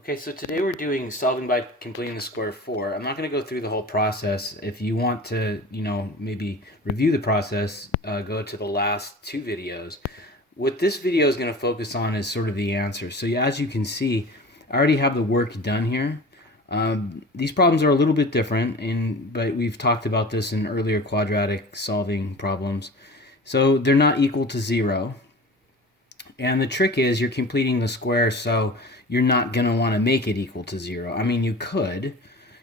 Okay, so today we're doing solving by completing the square of 4. I'm not going to go through the whole process. If you want to, maybe review the process, go to the last two videos. What this video is going to focus on is sort of the answer. So yeah, as you can see, I already have the work done here. These problems are a little bit different, but we've talked about this in earlier quadratic solving problems. So they're not equal to 0. And the trick is you're completing the square, so you're not going to want to make it equal to 0. I mean, you could.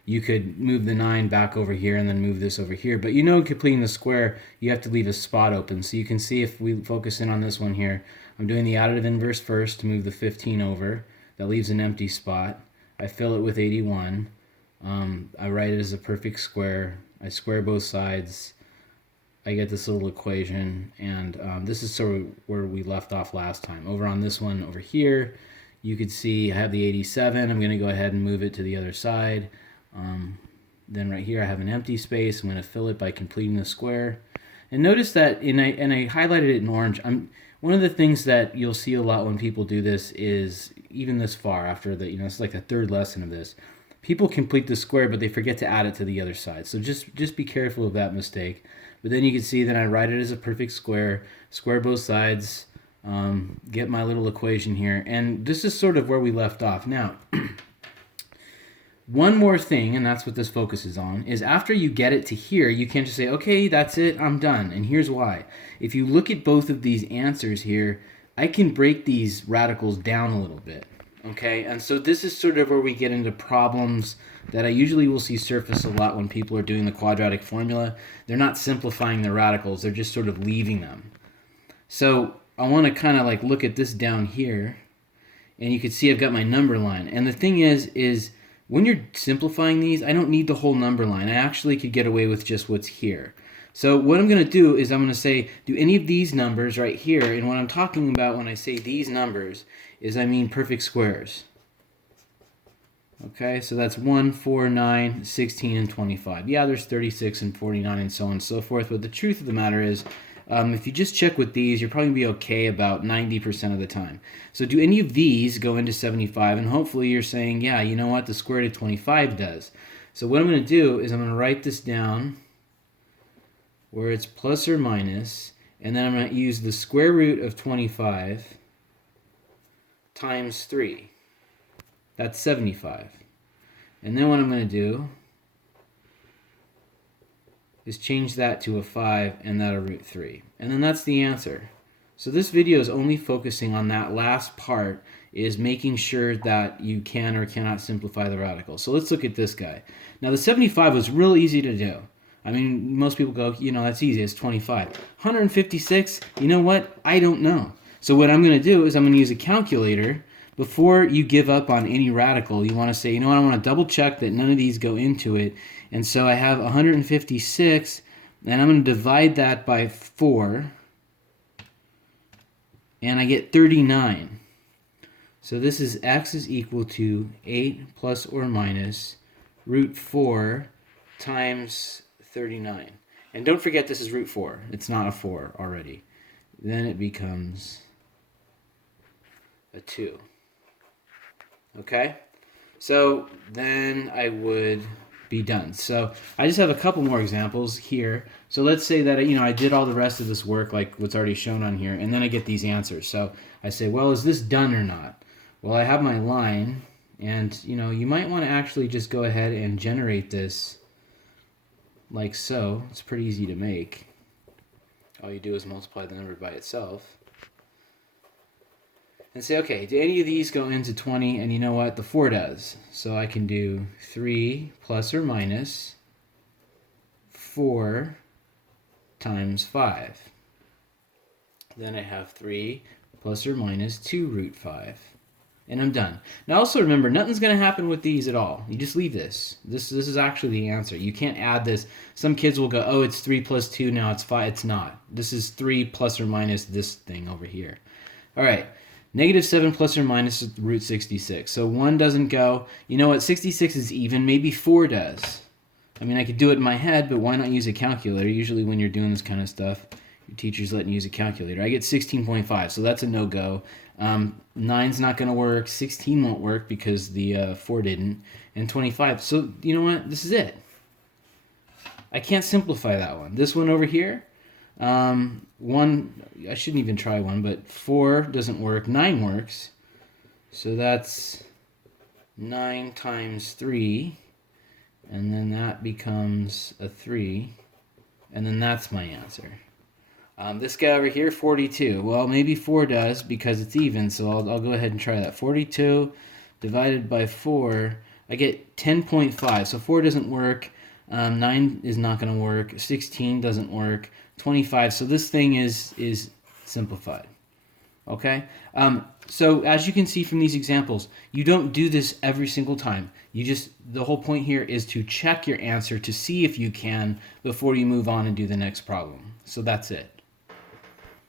You could move the 9 back over here and then move this over here. But completing the square, you have to leave a spot open. So you can see if we focus in on this one here, I'm doing the additive inverse first to move the 15 over. That leaves an empty spot. I fill it with 81. I write it as a perfect square. I square both sides. I get this little equation, and this is sort of where we left off last time. Over on this one over here, you could see I have the 87. I'm going to go ahead and move it to the other side. Then right here I have an empty space. I'm going to fill it by completing the square. And notice that, and I highlighted it in orange. One of the things that you'll see a lot when people do this is, even this far after the, it's like the third lesson of this, people complete the square, but they forget to add it to the other side. So just be careful of that mistake. But then you can see that I write it as a perfect square, square both sides, get my little equation here. And this is sort of where we left off. Now, one more thing, and that's what this focuses on, is after you get it to here, you can't just say, okay, that's it, I'm done. And here's why. If you look at both of these answers here, I can break these radicals down a little bit. Okay, and so this is sort of where we get into problems that I usually will see surface a lot when people are doing the quadratic formula. They're not simplifying the radicals, they're just sort of leaving them. So I want to kind of like look at this down here, and you can see I've got my number line. And the thing is when you're simplifying these, I don't need the whole number line. I actually could get away with just what's here. So what I'm going to do is I'm going to say, do any of these numbers right here, and what I'm talking about when I say these numbers is I mean perfect squares. Okay, so that's 1, 4, 9, 16, and 25. Yeah, there's 36 and 49 and so on and so forth, but the truth of the matter is, if you just check with these, you're probably going to be okay about 90% of the time. So do any of these go into 75? And hopefully you're saying, yeah, you know what, the square root of 25 does. So what I'm going to do is I'm going to write this down where it's plus or minus, and then I'm going to use the square root of 25 times 3. That's 75. And then what I'm going to do is change that to a 5 and that a root 3. And then that's the answer. So this video is only focusing on that last part, is making sure that you can or cannot simplify the radical. So let's look at this guy. Now the 75 was real easy to do. I mean, most people go, that's easy, it's 25. 156, you know what? I don't know. So what I'm going to do is I'm going to use a calculator. Before you give up on any radical, you want to say, you know what, I want to double check that none of these go into it. And so I have 156, and I'm going to divide that by 4, and I get 39. So this is x is equal to 8 plus or minus root 4 times 39. And don't forget this is root 4. It's not a 4 already. Then it becomes a 2. Okay? So then I would be done. So I just have a couple more examples here. So let's say that I did all the rest of this work like what's already shown on here, and then I get these answers. So I say, well, is this done or not? Well, I have my line, and you might want to actually just go ahead and generate this like so. It's pretty easy to make. All you do is multiply the number by itself. And say, okay, do any of these go into 20? And you know what? The 4 does. So I can do 3 plus or minus 4 times 5. Then I have 3 plus or minus 2 root 5. And I'm done. Now also remember, nothing's going to happen with these at all. You just leave this. This is actually the answer. You can't add this. Some kids will go, oh, it's 3 plus 2, now it's 5. It's not. This is 3 plus or minus this thing over here. All right. Negative 7 plus or minus root 66. So 1 doesn't go. You know what? 66 is even. Maybe 4 does. I mean, I could do it in my head, but why not use a calculator? Usually when you're doing this kind of stuff, your teacher's letting you use a calculator. I get 16.5, so that's a no-go. 9's not going to work. 16 won't work because the 4 didn't. And 25. So you know what? This is it. I can't simplify that one. This one over here, 1, I shouldn't even try 1, but 4 doesn't work. 9 works. So that's 9 times 3. And then that becomes a 3. And then that's my answer. This guy over here, 42. Well, maybe 4 does because it's even, so I'll go ahead and try that. 42 divided by 4, I get 10.5. So 4 doesn't work. 9 is not going to work. 16 doesn't work. 25. So this thing is simplified. Okay? So as you can see from these examples, you don't do this every single time. The whole point here is to check your answer to see if you can before you move on and do the next problem. So that's it.